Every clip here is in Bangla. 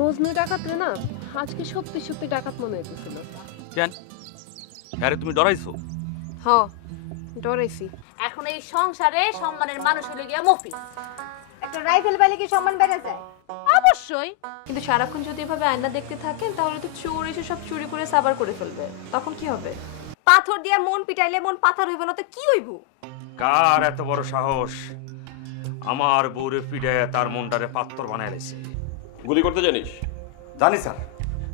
মজনু ডাকাতরে না আজকে সত্যি সত্যি ডাকাত মনে হইতেছিল। কেন আরে তুমি ডরাইছো? হ ডরাইছি। এখন এই সংসারে সম্মানের মানুষ হইলে গিয়া মফি। একটা রাইফেল পাইলে কি সম্মান বেড়ে যায়? অবশ্যই। কিন্তু সারাক্ষণ যদি এভাবে আয়না দেখতে থাকেন তাহলে তো চোর এসে সব চুরি করে সাবার করে ফেলবে, তখন কি হবে? পাথর দিয়া মন পিটাইলে মন পাথর হইব না তো কি হইব? কার এত বড় সাহস আমার বউরে পিড়ায় তার মনটারে পাত্তর বানায় রেছে? গুলি করতে জানিস? জানি স্যার।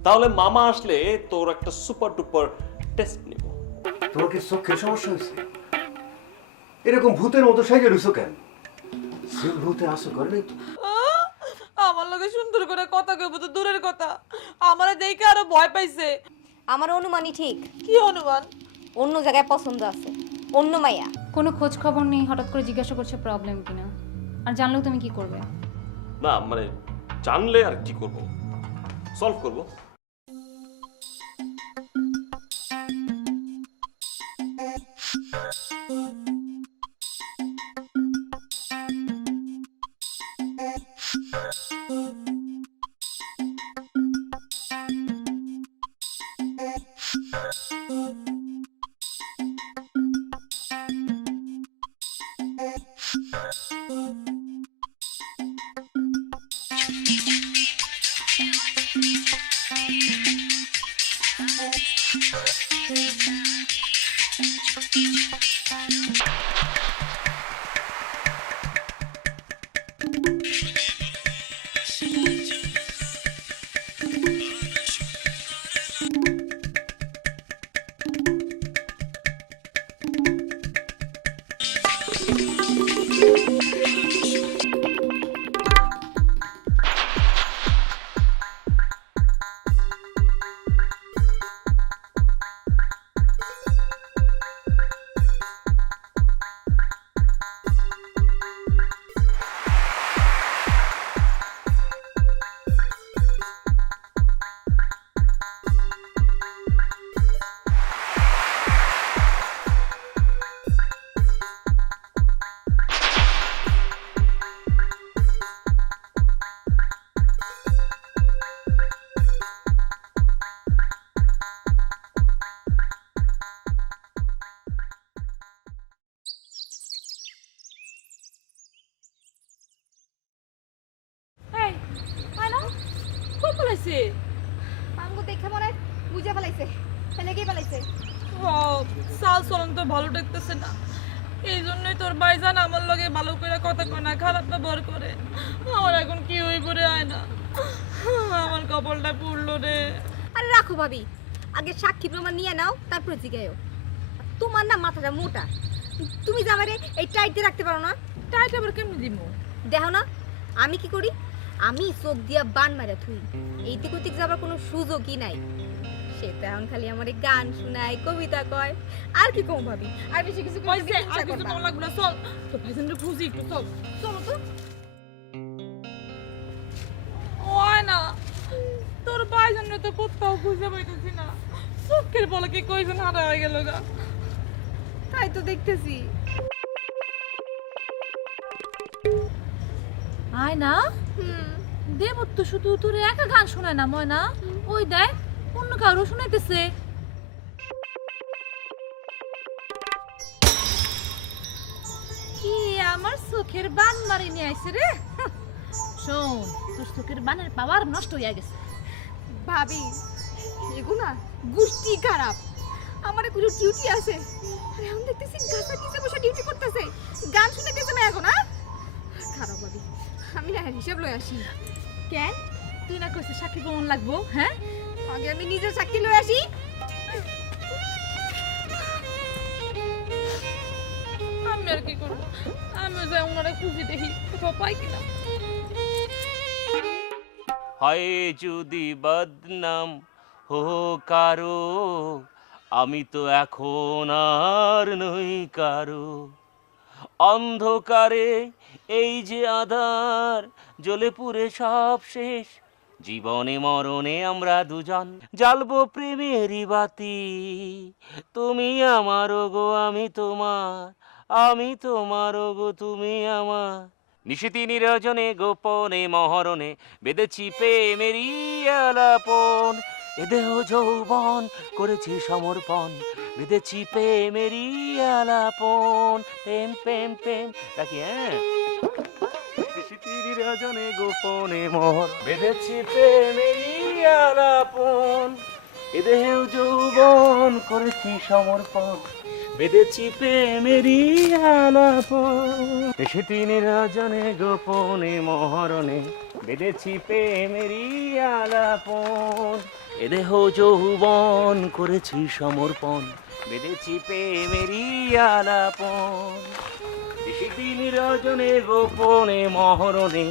তাহলে মামা আসলে তোর একটা সুপার ডুপার টেস্ট নিব। তোর কি চোখের সমস্যা হয়েছে? এরকম ভূতের মতো সাইজে রইছো কেন? সে ভূতে আসো করে নাই তো? আমার লগে সুন্দর করে কথা কইব তো দূরের কথা, আমারে দেখে আরো ভয় পাইছে। আমার অনুমানই ঠিক। কি অনুমান? অন্য জায়গায় পছন্দ আছে, অন্য মাইয়া। কোনো খোঁজ খবর নেই, হঠাৎ করে জিজ্ঞাসা করছে প্রবলেম কিনা, আর জানলেও তুমি কি করবে? না মানে জানলে আর কি করব, সলভ করব। আঙ্গু দেখে মনে বুঝে ফেলাইছে, ফেলে গিয়ে ফেলাইছে। সাল চলন তো ভালো দেখতেছে না, এই জন্যই তোর ভাইজান আমার লগে ভালো করে কথা কয় না, খারাপ ব্যবহার করে। আমার এখন কি হইব রে আয়না, আমার কপালটা পুড়লো রে। আরে রাখো ভাবি, আগে সাক্ষী প্রমাণ নিয়ে নাও, তারপরে জিগায়ও। তোমার না মাথাটা মোটা, তুমি যে আমারে এই টাইট দিয়ে রাখতে পারো না। টাইট আবার কেমনি দিব? দেখো না আমি কি করি, আমি চোখ দিয়া বান মারা থুই, এই দিক ওদিক যাবার কোনো সুযোগই নাই। সে তো এখন খালি আমার গান শোনায়, কবিতা কয়, আর কি কম ভাবি, আর বেশি কিছু করতে কইছে ইচ্ছা আর কিছু করবা। ভালো লাগবে না, চল তোর ভাইজানরে খুঁজি একটু, চল। চলো তো। ওই না, তোর ভাইজানরে তো কোথাও খুঁজে পাইতেছি না, চোখের পলকে কইজন হারা হয়ে গেল গা। তাই তো দেখতেছি। আয় না দেব তো শুধু তোর একা গান শোনায় না ময়না, ওই দেখ অন্য কারো শোনাইতেছে। কি আমার চোখের বান মারি নিয়ে আইছে রে। শোন, তোর চোখের বানের পাওয়ার নষ্ট হয়ে গেছে। ভাবি এগুলা গুষ্টি খারাপ, আমার কোনো ডিউটি আছে। আর এখন দেখতেছি গাছা নিচে বসে ডিউটি করতেছে, গান শুনতেছে না এখন। খারাপ ভাবি, আমি না হিসাব লই আসি। কেন তুই না কইছিস সাক্ষী প্রমাণ লাগবো? হ্যাঁ, আগে আমি নিজের সাক্ষী লই আসি। আমি আর কি করবো, আমি যাই ওনারা খুঁজে দেখি কোথাও পাই কিনা। হয় যদি বদনাম হো কারো, আমি তো এখন আর নই কারো। অন্ধকারে এই যে আধার, জ্বলে পুড়ে সব শেষ। জীবনে মরণে আমরা দুজন জ্বালবো প্রেমেরই বাতি। তুমি আমার গো আমি তোমার, আমি তোমার গো তুমি আমার। নিশিতি নিরজনে গোপনে মহরণে বেঁধেছি প্রেমেরই আলাপন। এ দেহ যৌবন করেছি সমর্পণ, বেঁধেছি প্রেমেরই আলাপন। প্রেম প্রেম প্রেম রাখি, হ্যাঁ। নিশিতি নিরজনে গোপনে মহর বেঁধেছি প্রেমেরই আলাপন। এ দেহ যৌবন করেছি সমর্পণ, বেঁধেছি প্রেমেরই আলাপন। নিশিতি নিরজনে গোপনে মহরণে বেঁধেছি প্রেমেরই আলাপন। এ দেহ যৌবন করেছি সমর্পণ, বেঁধেছি প্রেমেরই আলাপন। নিশিতি নিরজনে গোপনে মহরণে।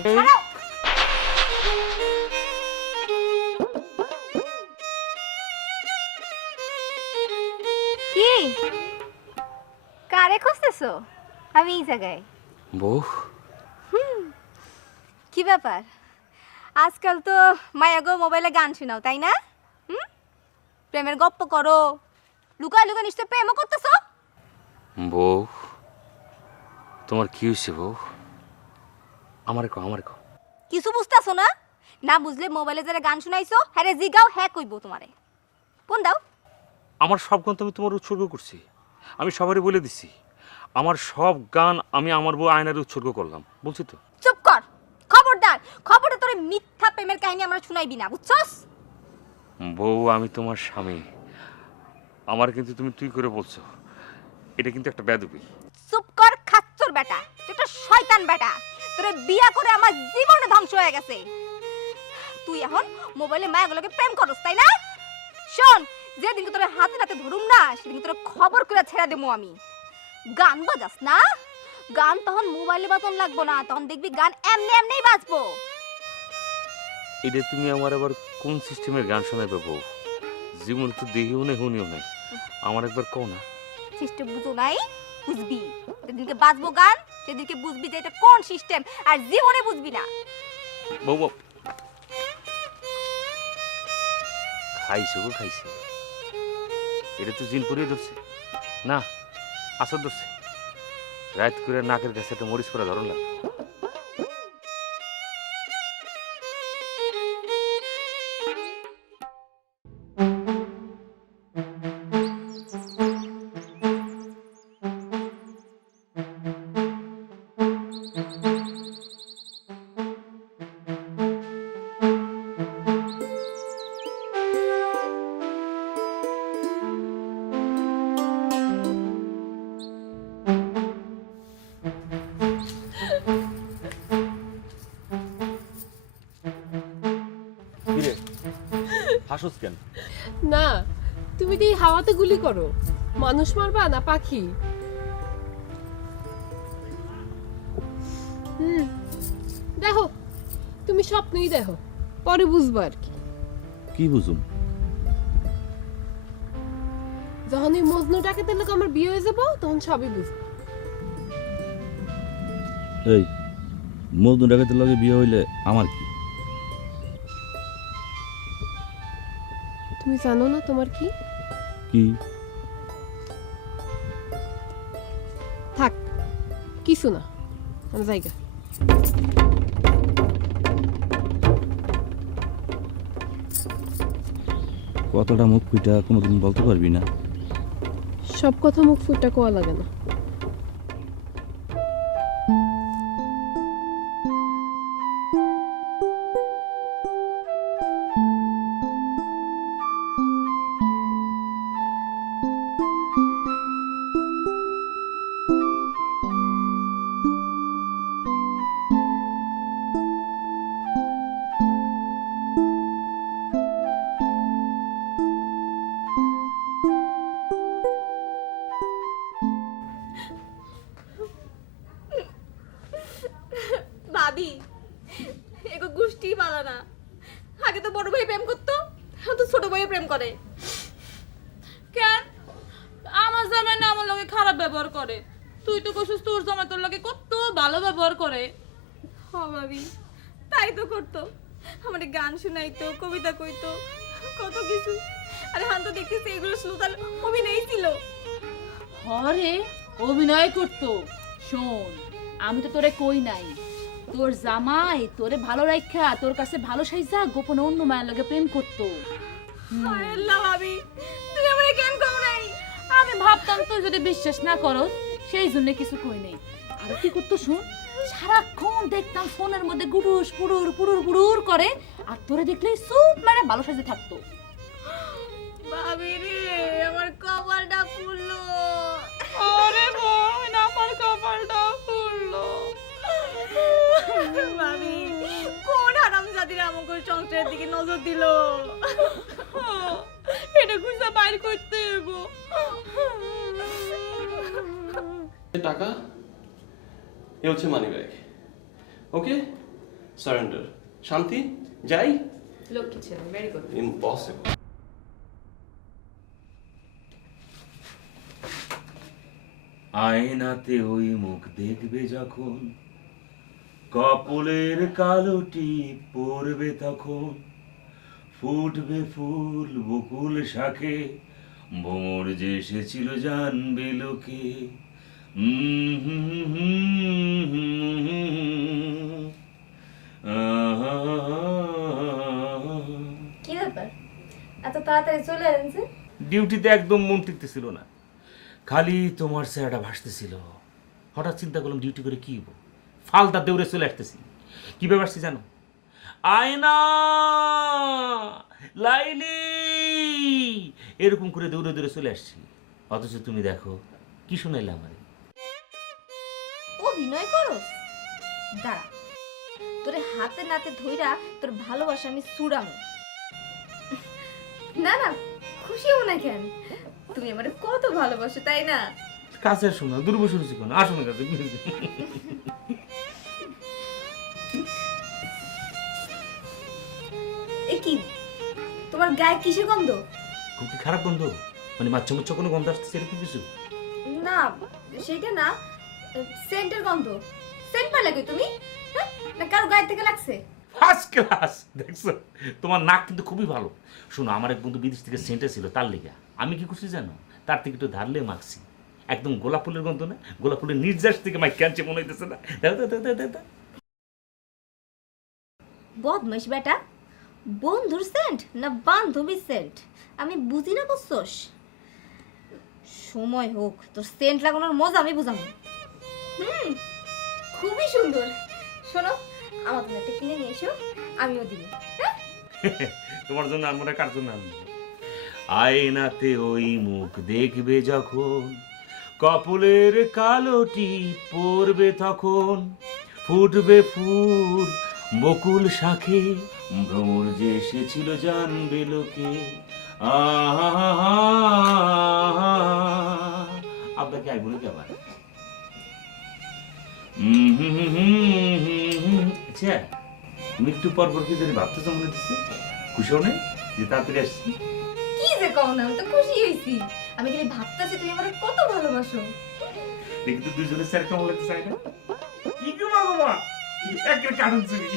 কি কারে খুঁজতেছো? আমি এই জায়গায়। বউ, কি ব্যাপার? আজকাল তো মায়াগো মোবাইলে গান শোনাও, তাই না? প্রেমের গপ্প করো, লুকায় লুকায় নিশ্চয় প্রেমও করতেছো। বউ তোমার কি হয়েছে বউ? আমার কো। কিছু বুঝতেছো না? না বুঝলে মোবাইলে যারা গান শুনাইছো হ্যাঁ জিগাও, হ্যাঁ কইবো তোমারে। ফোন দাও। আমার সব গান তো আমি তোমার উৎসর্গ করছি, আমি সবারই বলে দিছি। আমার সব গান আমি আমার বউ আয়নার উৎসর্গ করলাম, বলছি তো। চুপ কর, খবরদার খবরটা তোরে মিথ্যা প্রেমের কাহিনী আমরা শুনাইবি না, বুঝছস? বউ আমি তোমার স্বামী, আমার কিন্তু তুমি তুই করে বলছো, এটা কিন্তু একটা বেয়াদবি। চুপ কর খাচ্চর বেটা, তুই একটা শয়তান বেটা। তোরে বিয়া করে আমার জীবনটা ধ্বংস হয়ে গেছে। তুই এখন মোবাইলে মায়াগুলোকে প্রেম করস, তাই না? শোন, যেদিন তোরে হাতে হাতে ধরুম না, সেদিন তোরে খবর করে ছেড়ে দেবো আমি। গান বাজাস না, গান তখন মোবাইলে বাতন লাগবো না, তখন দেখবি গান এমনি এমনিই বাজবো। এটা তুমি আমার আবার কোন সিস্টেমের গান শোনাবে বউ? জীবন তো দেহিও নেই শুনিও নেই, আমার একবার কও না। সিস্টেম বুঝো নাই, বুঝবি। যেদিনকে বাজবো গান সেদিনকে বুঝবি যে এটা কোন সিস্টেম, আর জীবনে বুঝবি না। বউ বউ খাইছে গো খাইছে, এটা তো জিন পরিয়ে ধরছে না, আসর ধরছে। রাত করে নাকের কাছে একটা মরিচ পরে ধরন লাগবে। কিরে হাসুস কেন? না, তুমি তো এই হাওয়াতে গুলি করো। মানুষ মারবা না পাখি? দেখো, তুমি স্বপ্নই দেখো, পরে বুঝবো আর কি। কি বুঝুম? যখন এই মজনু ডাকাতের লোক আমার বিয়ে হয়ে যাবো তখন সবই বুঝবো। এই মজনু ডাকাতের লগে বিয়ে হইলে আমার কি? তুমি জানো না তোমার কি? কি? থাক, কিছু না, আমার জায়গা। কতটা মুখ ফুইটা কোনোদিন বলতে পারবি না? সব কথা মুখ ফুটটা কোয়া লাগে না। ভাবি এগো গোষ্ঠী বালা না, আগে তো বড় ভাই প্রেম করতো, এখন তো ছোট ভাই প্রেম করে। কেন আমার জামাই না আমার লগে খারাপ ব্যবহার করে? তুই তো কইছিস তোর জামাই তোর লগে কত ভালো ব্যবহার করে। হ ভাবি, তাই তো করতো, আমাদের গান শোনাইতো, কবিতা কইতো, কত কিছু। আরে হান তো দেখতেছি এগুলো সুতাল অভিনয় ছিল। হরে অভিনয় করতো। শোন, আমি তো তোরে কই নাই, তোর জামাই তোরে ভালো রাখা তোর কাছে ভালো সাইজা গোপনে অন্য মায়ের লগে প্রেম করতো। হায় আল্লাহ ভাবি, তুমি আমারে কেন কও নাই? আমি ভাবতাম তুই যদি বিশ্বাস না করো সেই জন্য কিছু কই নাই। আর কি করতো শুন, সারাক্ষণ দেখতাম ফোনের মধ্যে গুড়ুস পুড়ুর পুড়ুর পুড়ুর করে, আর তোরে দেখলেই সুপ মারে ভালো সাজে থাকতো। ভাবি রে, আমার কপালটা ফুললো। আরে বোন, আমার কপালটা ফুললো। ভাবি, কোন হারামজাদিরা আমাকে সংসারের দিকে নজর দিল? এটা খুঁজে বাইর করতে হইব। টাকা এ হচ্ছে মানি ব্যাগ। ওকে, সারেন্ডার। শান্তি, যাই। লক্ষ্মী ছেলে, ভেরি গুড। ইম্পসিবল। আয়নাতে ওই মুখ দেখবে যখন, কপলের কালোটি পড়বে তখন, ফুটবে ফুল বকুল শাখে, ভোমর যে এসেছিল জানবে লোকে। কি ব্যাপার, এত তাড়াতাড়ি চলে এলেন যে? ডিউটিতে একদম মন টিকতেছিল না, খালি তোমার চেহারাটা ভাসতেছিল। হঠাৎ চিন্তা করলাম ডিউটি করে কি হবো, ফালতা দেউরে চলে আসতেছি। কি ব্যাপারছি জানো? আয়না, লাইলি, এরকম করে দৌড়ে দৌড়ে চলে আসছি। অথচ তুমি দেখো কি শুনাইলে আমারে। অভিনয় করস? দাঁড়া, তোরে হাতে নাতে ধইরা তোর ভালোবাসা আমি সুরাম। না না, খুশি হও না কেন? তুমি আমারে কত ভালোবাসো, তাই না? কাছে শোনো, দুর্বল হচ্ছে কেন? আসো না কাছে। এ কি, তোমার গায়ে কিসের গন্ধ? খুব কি খারাপ গন্ধ? মানে মাছ মুচ্ছ কোনো গন্ধ আসতেছে এরকম কিছু? না সেটা না, সেন্টের গন্ধ। সেন্ট পাইলে কই তুমি? হ্যাঁ? না কারো গায়ে থেকে লাগছে? First class. দেখছো, তোমার নাক কিন্তু খুবই ভালো। শোনো, আমার এক বন্ধু বিদেশ থেকে সেন্টে ছিল, তার লেগা আমি কি করছি জানো, তার থেকে একটু ধারলে মাখছি। একদম গোলাপ ফুলের গন্ধ না, গোলাপ ফুলের নির্যাস থেকে মাইক কানছে মনে হইতেছে না? বদমাইশ বেটা, বন্ধুর সেন্ট না বান্ধবীর সেন্ট আমি বুঝি না, বুঝছস? সময় হোক তোর সেন্ট লাগানোর মজা আমি বুঝাবো। খুবই সুন্দর। শোনো, আমার জন্য একটা কিনে নিয়ে এসো, আমিও দিব। তোমার জন্য আর মনে কার জন্য আনবো? আয়নাতে ওই মুখ দেখবে যখন, কপলের কালোটি পড়বে তখন, ফুটবে ফুল বকুল শাখে, ভ্রমর যে এসেছিল জানবে লোকে। আপনাকে আই বলে যাবার। আচ্ছা, মৃত্যু পর পর কি যদি ভাবতেছ মনে হচ্ছে? খুশিও নেই যে তাড়াতাড়ি আসছি? কি যে কও না, আমি তো খুশি হইছি। আমি খালি ভাবতাছি তুমি আমার কত ভালোবাসো। দেখি তো দুজনের স্যার কেমন লাগতে চাই না? কি গো বাবা, একের কারণ চুরি।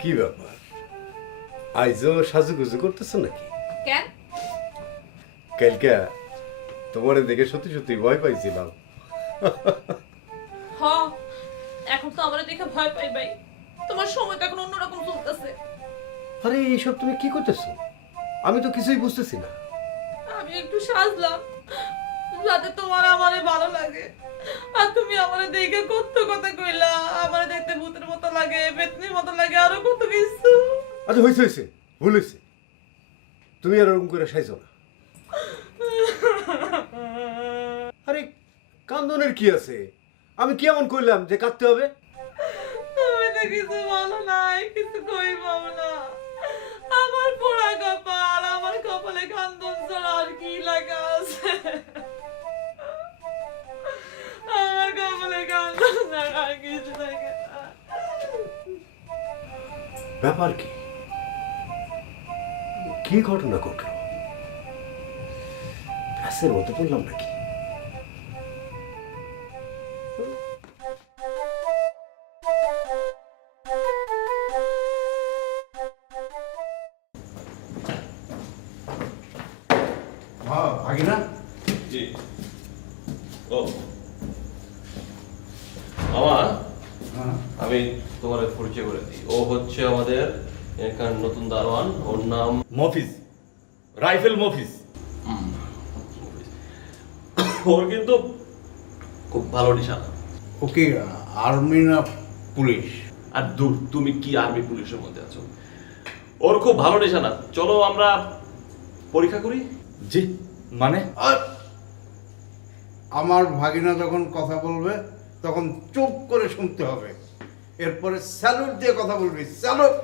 কি ব্যাপার, আইজও সাজুগুজু করতেছো নাকি? কেন, কালকে তোমার দেখে সত্যি সত্যি ভয় পাইছিলাম। হ এখন তো আমার দেখে ভয় পাই ভাই, তোমার সময় তো এখন অন্যরকম চলতেছে। আরে এইসব তুমি কি করতেছো? আমি তো কিছুই বুঝতেছি না। আমি একটু সাজলাম যাতে তোমার আমারে ভালো লাগে, আর তুমি আমারে দেখে কত কথা কইলা, আমারে দেখতে ভূতের মতো লাগে, পেতনির মতো লাগে, আরো কত কিছু। আচ্ছা হয়েছে হয়েছে, ভুল হয়েছে। তুমি আর ওরকম করে সাইছো না। আরে কান্দনের কি আছে? আমি কি এমন করলাম যে কাঁদতে হবে? আমি তো কিছু ভালো নাই, কিছু কইবাও না। আমার পোড়া কপাল, আমার কপালে কান্দন ছাড়া আর কি লাগা আছে? আমার কপালে কান্দন ছাড়া আর কিছু লাগে না। ব্যাপার কি? কি ঘটনা ঘটলো? প্যাসের মতো বললাম নাকি? ভাগিনা জি ও মামা, আমি তোমার পরিচয় করে দিই। ও হচ্ছে আমাদের এখান নতুন দারোয়ান, ওর নাম মফিজ, রাইফেল মফিজ। ওর কিন্তু খুব ভালো নিশানা। ওকে আর্মি না পুলিশ? আর দূর, তুমি কি আর্মি পুলিশের মধ্যে আছো? ওর খুব ভালো নিশানা। চলো আমরা পরীক্ষা করি। জি মানে আর আমার ভাগিনা যখন কথা বলবে তখন চুপ করে শুনতে হবে, এরপরে স্যালুট দিয়ে কথা বলবি। স্যালুট।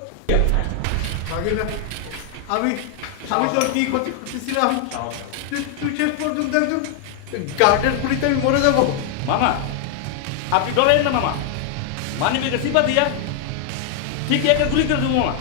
ভাগিনা, আমি আমি তোর কি ক্ষতি করতেছিলাম? তুই শেষ পর্যন্ত একজন গার্ডের গুলিতে আমি মরে যাবো। মামা আপনি ডরেন না মামা, মানি বেগে সিপা দিয়া ঠিক একটা গুলি করে দেবো মামা।